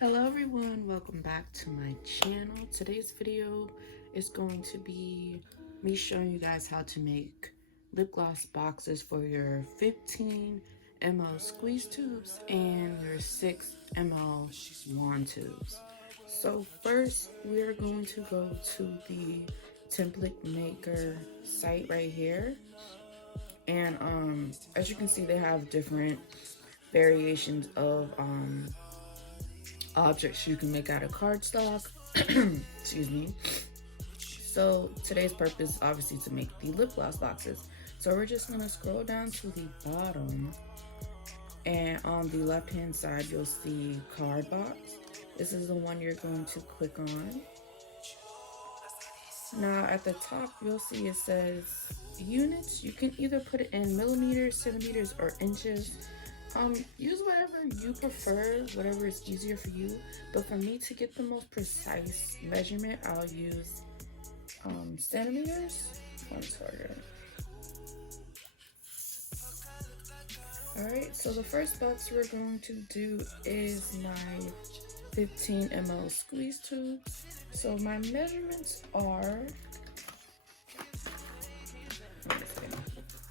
Hello everyone, welcome back to my channel. Today's video is going to be me showing you guys how to make lip gloss boxes for your 15 ml squeeze tubes and your 6 ml wand tubes. So first we're going to go to the template maker site right here, and as you can see they have different variations of objects you can make out of cardstock. Excuse me. So today's purpose is obviously to make the lip gloss boxes. So we're just gonna scroll down to the bottom, and on the left hand side you'll see card box. This is the one you're going to click on. Now at the top you'll see it says units. You can either put it in millimeters, centimeters, or inches. Use whatever you prefer, whatever is easier for you. But for me to get the most precise measurement, I'll use centimeters. One's harder. Alright, so the first box we're going to do is my 15 ml squeeze tube. So my measurements are,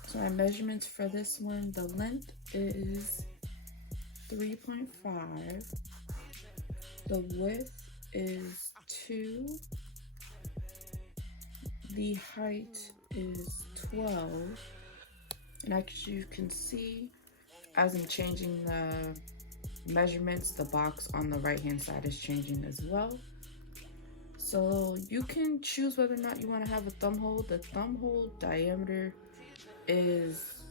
so my measurements for this one, the length is 3.5, the width is 2, the height is 12, and as you can see, as I'm changing the measurements, the box on the right hand side is changing as well. So you can choose whether or not you want to have a thumb hole. The thumb hole diameter is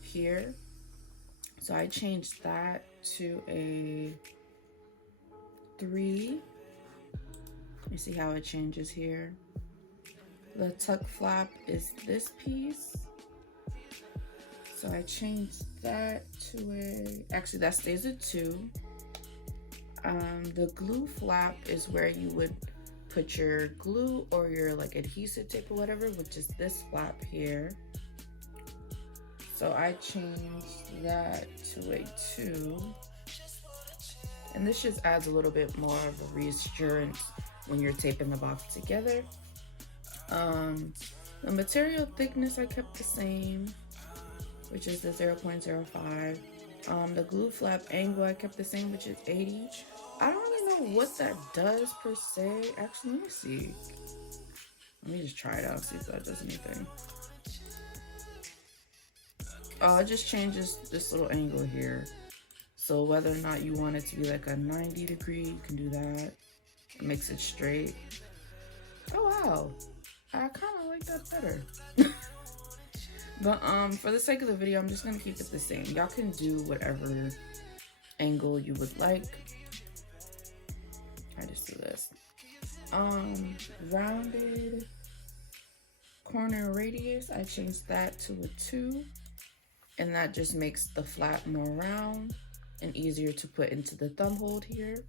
here, so I changed that to a 3. Let me see how it changes here. The tuck flap is this piece, so I changed that to a, actually that stays at 2. The glue flap is where you would put your glue or your like adhesive tape or whatever, which is this flap here. So I changed that to a 2. And this just adds a little bit more of a reassurance when you're taping the box together. The material thickness I kept the same, which is the 0.05. The glue flap angle I kept the same, which is 80. I don't really know what that does per se. Actually, let me see. Let me just try it out, see if that does anything. Oh, it just changes this little angle here. So whether or not you want it to be like a 90 degree, you can do that. It makes it straight. Oh wow, I kind of like that better. But for the sake of the video, I'm just gonna keep it the same. Y'all can do whatever angle you would like. I just do this. Rounded corner radius, I changed that to a 2, and that just makes the flap more round and easier to put into the thumb hold here.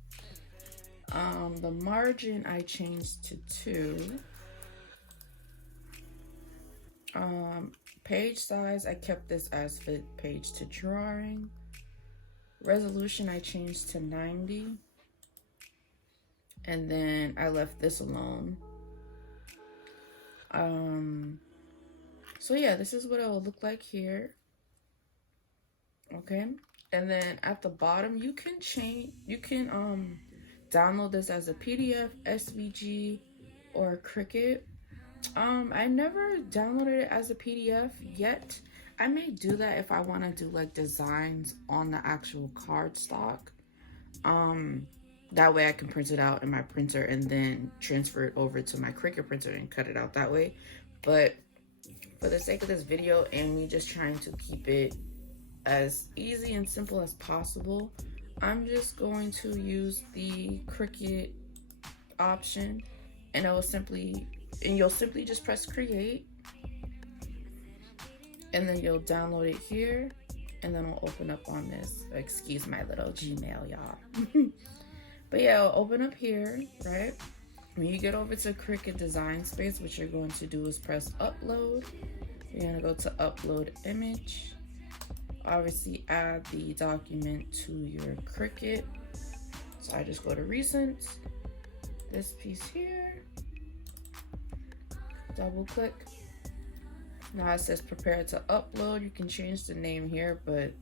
The margin I changed to 2. Page size, I kept this as fit page to drawing. Resolution I changed to 90. And then I left this alone. So yeah, this is what it will look like here. Okay. And then at the bottom, you can download this as a PDF, SVG, or Cricut. I never downloaded it as a PDF yet. I may do that if I want to do like designs on the actual cardstock. That way I can print it out in my printer and then transfer it over to my Cricut printer and cut it out that way. But for the sake of this video and me just trying to keep it as easy and simple as possible, I'm just going to use the Cricut option, and you'll simply just press create, and then you'll download it here, and then it'll open up on this. Excuse my little Gmail, y'all. But yeah, it'll open up here, right? When you get over to Cricut Design Space, what you're going to do is press upload. You're gonna go to upload image. Obviously add the document to your Cricut So I just go to recent, this piece here, double click. Now it says prepare to upload. You can change the name here, but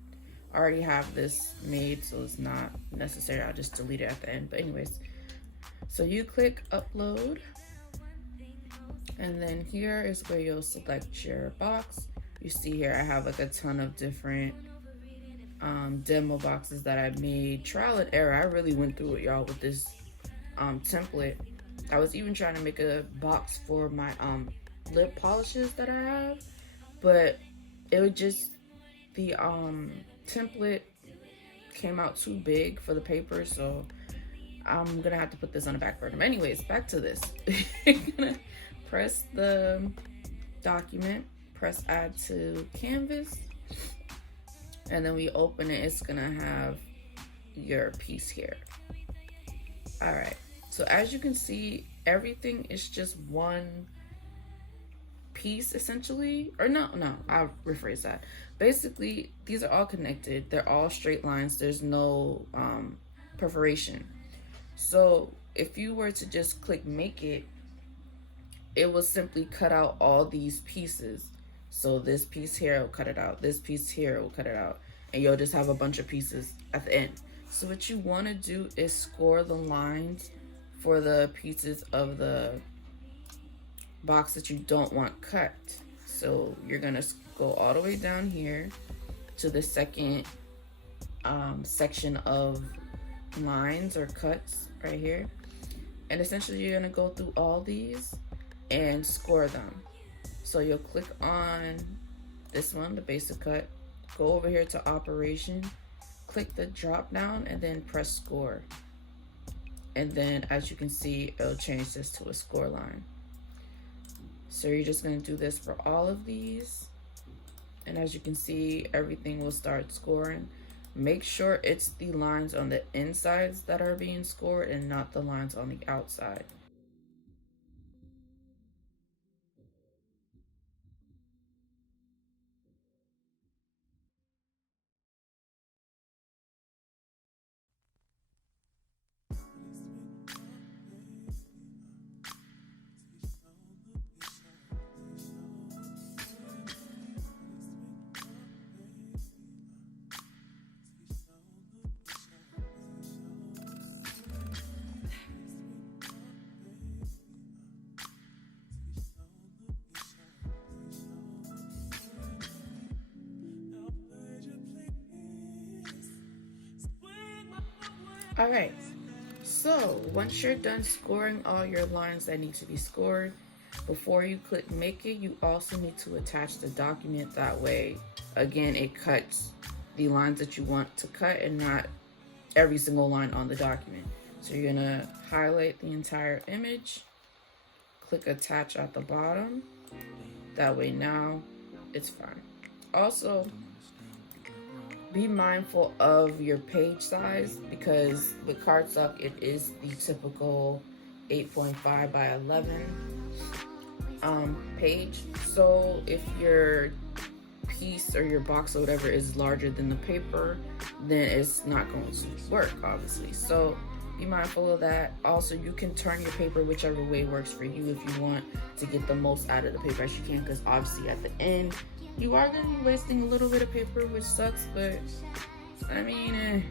I already have this made, so it's not necessary. I'll just delete it at the end. But anyways, so you click upload, and then here is where you'll select your box. You see here I have like a ton of different demo boxes that I made. Trial and error. I really went through it, y'all, with this template. I was even trying to make a box for my lip polishes that I have, but it would just, the template came out too big for the paper, so I'm gonna have to put this on the back burner. But anyways, back to this. You're gonna press the document, press add to canvas, and then we open it. It's gonna have your piece here. All right, so as you can see, everything is just one piece essentially, or no, I'll rephrase that. Basically, these are all connected. They're all straight lines. There's no perforation. So if you were to just click make it, it will simply cut out all these pieces. So this piece here will cut it out. This piece here will cut it out. And you'll just have a bunch of pieces at the end. So what you want to do is score the lines for the pieces of the box that you don't want cut. So you're gonna go all the way down here to the second section of lines or cuts right here, and essentially you're gonna go through all these and score them. So you'll click on this one, the basic cut, go over here to operation, click the drop down, and then press score. And then as you can see, it'll change this to a score line. So you're just gonna do this for all of these. And as you can see, everything will start scoring. Make sure it's the lines on the insides that are being scored and not the lines on the outside. All right, so once you're done scoring all your lines that need to be scored, before you click make it, you also need to attach the document. That way, again, it cuts the lines that you want to cut and not every single line on the document. So you're gonna highlight the entire image, click attach at the bottom. That way now it's fine. Also, be mindful of your page size, because with cardstock it is the typical 8.5 by 11 page. So if your piece or your box or whatever is larger than the paper, then it's not going to work, obviously. So be mindful of that. Also, you can turn your paper whichever way works for you if you want to get the most out of the paper as you can, because obviously at the end you are going to be wasting a little bit of paper, which sucks, but I mean,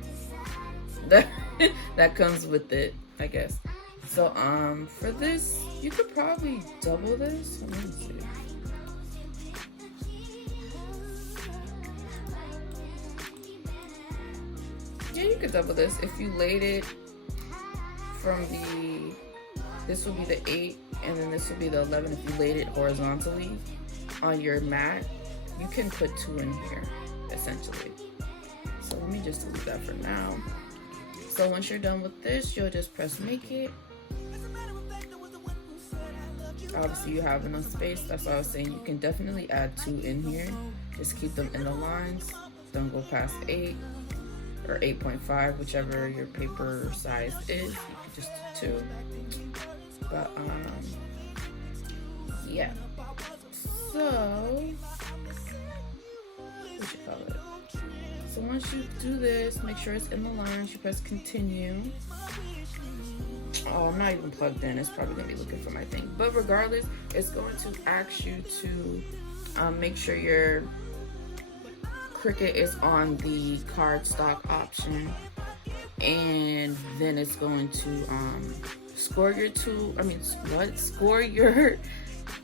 that comes with it, I guess. So for this, you could probably double this. Let me see. Yeah, you could double this if you laid it from this would be the 8, and then this would be the 11 if you laid it horizontally on your mat. You can put 2 in here, essentially. So let me just delete that for now. So once you're done with this, you'll just press make it. Obviously you have enough space. That's what I was saying. You can definitely add 2 in here. Just keep them in the lines. Don't go past 8 or 8.5, whichever your paper size is. You can just do 2. But yeah. So so once you do this, make sure it's in the lines. You press continue. oh, I'm not even plugged in. It's probably gonna be looking for my thing. But regardless, it's going to ask you to make sure your Cricut is on the cardstock option, and then it's going to score your score your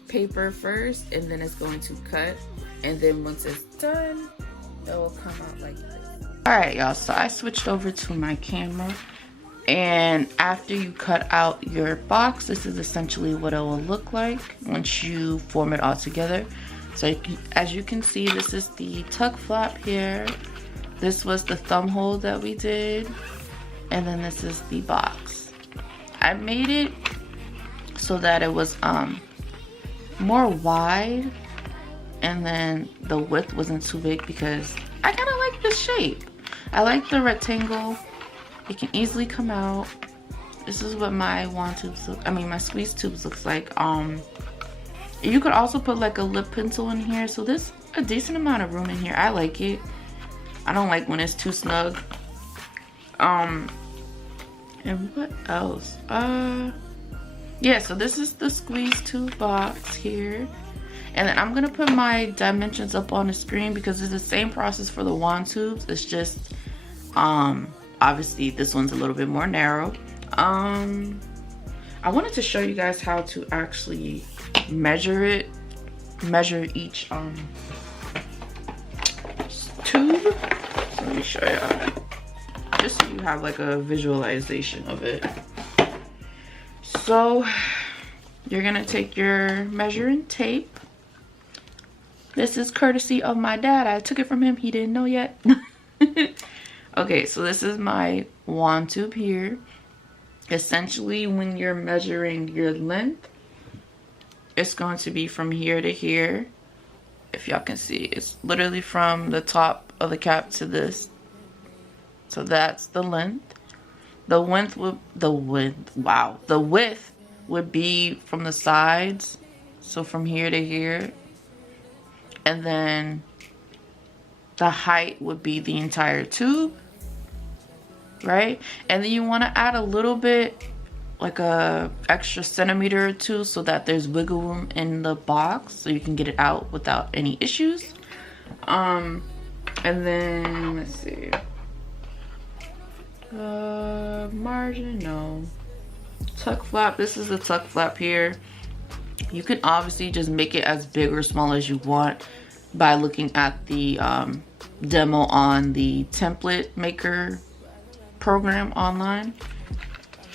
paper first, and then it's going to cut, and then once it's done, it will come out like this. All right, y'all, so I switched over to my camera, and after you cut out your box, this is essentially what it will look like once you form it all together. So as you can see, this is the tuck flap here. This was the thumb hole that we did. And then this is the box. I made it so that it was more wide, and then the width wasn't too big because I kind of like the shape. I like the rectangle. It can easily come out. This is what my wand tubes look, my squeeze tubes looks like. You could also put like a lip pencil in here, so there's a decent amount of room in here. I like it. I don't like when it's too snug. And what else? Yeah, so this is the squeeze tube box here. And then I'm gonna put my dimensions up on the screen because it's the same process for the wand tubes. It's just, obviously this one's a little bit more narrow. I wanted to show you guys how to actually measure each tube. So let me show you, just so you have like a visualization of it. So you're gonna take your measuring tape. This is courtesy of my dad. I took it from him, he didn't know yet. Okay, so this is my wand tube here. Essentially, when you're measuring your length, it's going to be from here to here. If y'all can see, it's literally from the top of the cap to this. So that's the length. The width would be from the sides, so from here to here. And then the height would be the entire tube, right? And then you want to add a little bit, like a extra centimeter or two, so that there's wiggle room in the box so you can get it out without any issues. And then let's see, margin, no, tuck flap. This is the tuck flap here. You can obviously just make it as big or small as you want by looking at the demo on the template maker program online.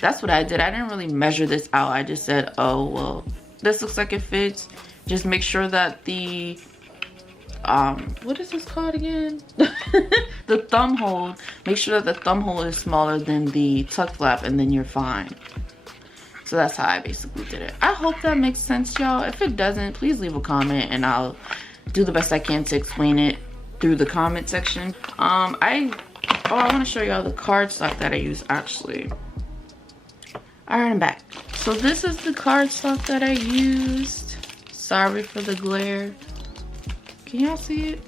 That's what I did. I didn't really measure this out. I just said, oh, well, this looks like it fits. Just make sure that the, what is this called again? The thumb hole. Make sure that the thumb hole is smaller than the tuck flap, and then you're fine. So that's how I basically did it. I hope that makes sense, y'all. If it doesn't, please leave a comment and I'll do the best I can to explain it through the comment section. I want to show y'all the cardstock that I use actually. All right, I'm back. So this is the cardstock that I used. Sorry for the glare. Can y'all see it?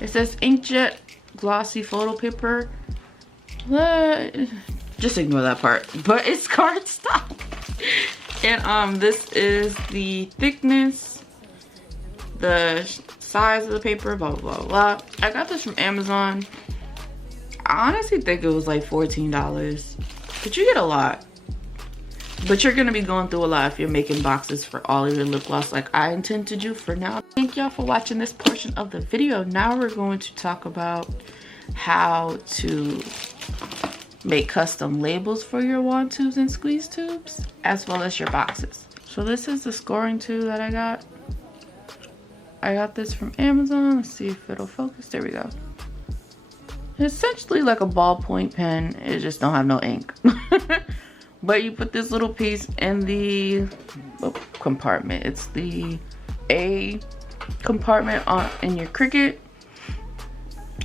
It says inkjet glossy photo paper. Just ignore that part. But it's cardstock. And this is the thickness, the size of the paper, blah blah blah blah. I got this from Amazon. I honestly think it was like $14, but you get a lot. But you're gonna be going through a lot if you're making boxes for all of your lip gloss like I intend to do for now. Thank y'all for watching this portion of the video. Now we're going to talk about how to make custom labels for your wand tubes and squeeze tubes, as well as your boxes. So this is the scoring tube that I got. I got this from Amazon. Let's see if it'll focus. There we go. It's essentially like a ballpoint pen. It just don't have no ink. But you put this little piece in the compartment. It's the A compartment in your Cricut.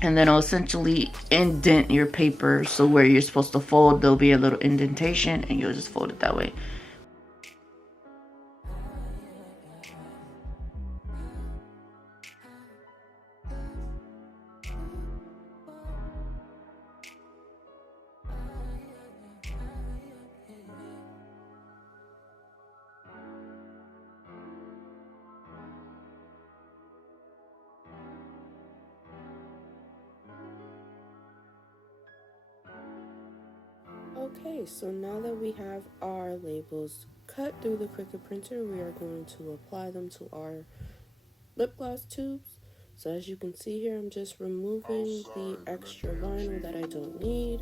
And then it'll essentially indent your paper. So where you're supposed to fold, there'll be a little indentation and you'll just fold it that way. Okay, so now that we have our labels cut through the Cricut printer, we are going to apply them to our lip gloss tubes. So as you can see here, I'm just removing the extra vinyl that I don't need,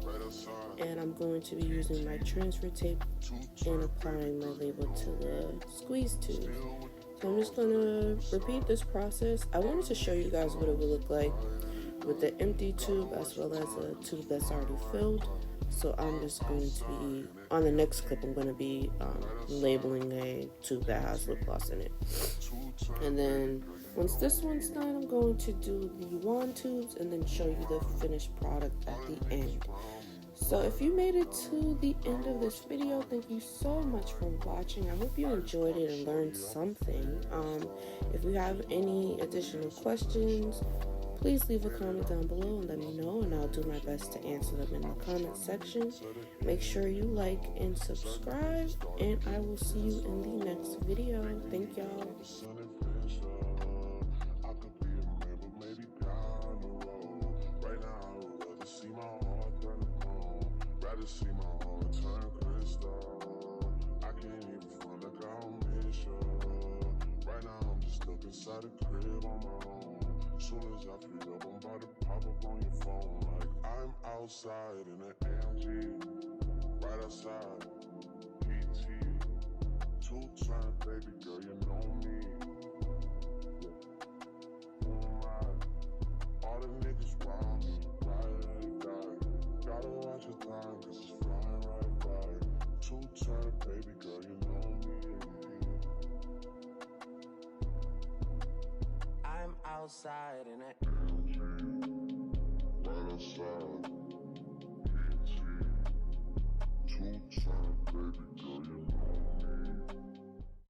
and I'm going to be using my transfer tape and applying my label to the squeeze tube. So I'm just going to repeat this process. I wanted to show you guys what it would look like with the empty tube as well as a tube that's already filled. So I'm just going to be, on the next clip, I'm going to be labeling a tube that has lip gloss in it. And then once this one's done, I'm going to do the wand tubes and then show you the finished product at the end. So if you made it to the end of this video, thank you so much for watching. I hope you enjoyed it and learned something. If you have any additional questions, please leave a comment down below and let me know, and I'll do my best to answer them in the comment section. Make sure you like and subscribe, and I will see you in the next video. Thank y'all. See my heart turn crystal. I can't even front like I miss you. Right now I'm just stuck inside a crib on my own. Soon as I free up, I'm about to pop up on your phone. Like I'm outside in an AMG, right outside PT. 2 times, baby girl, you know me. All the niggas round me, gotta watch your time, cause it's flying right by. 2 times, baby girl, you know me. I'm outside in it. Right outside. 2 times, baby girl, you know.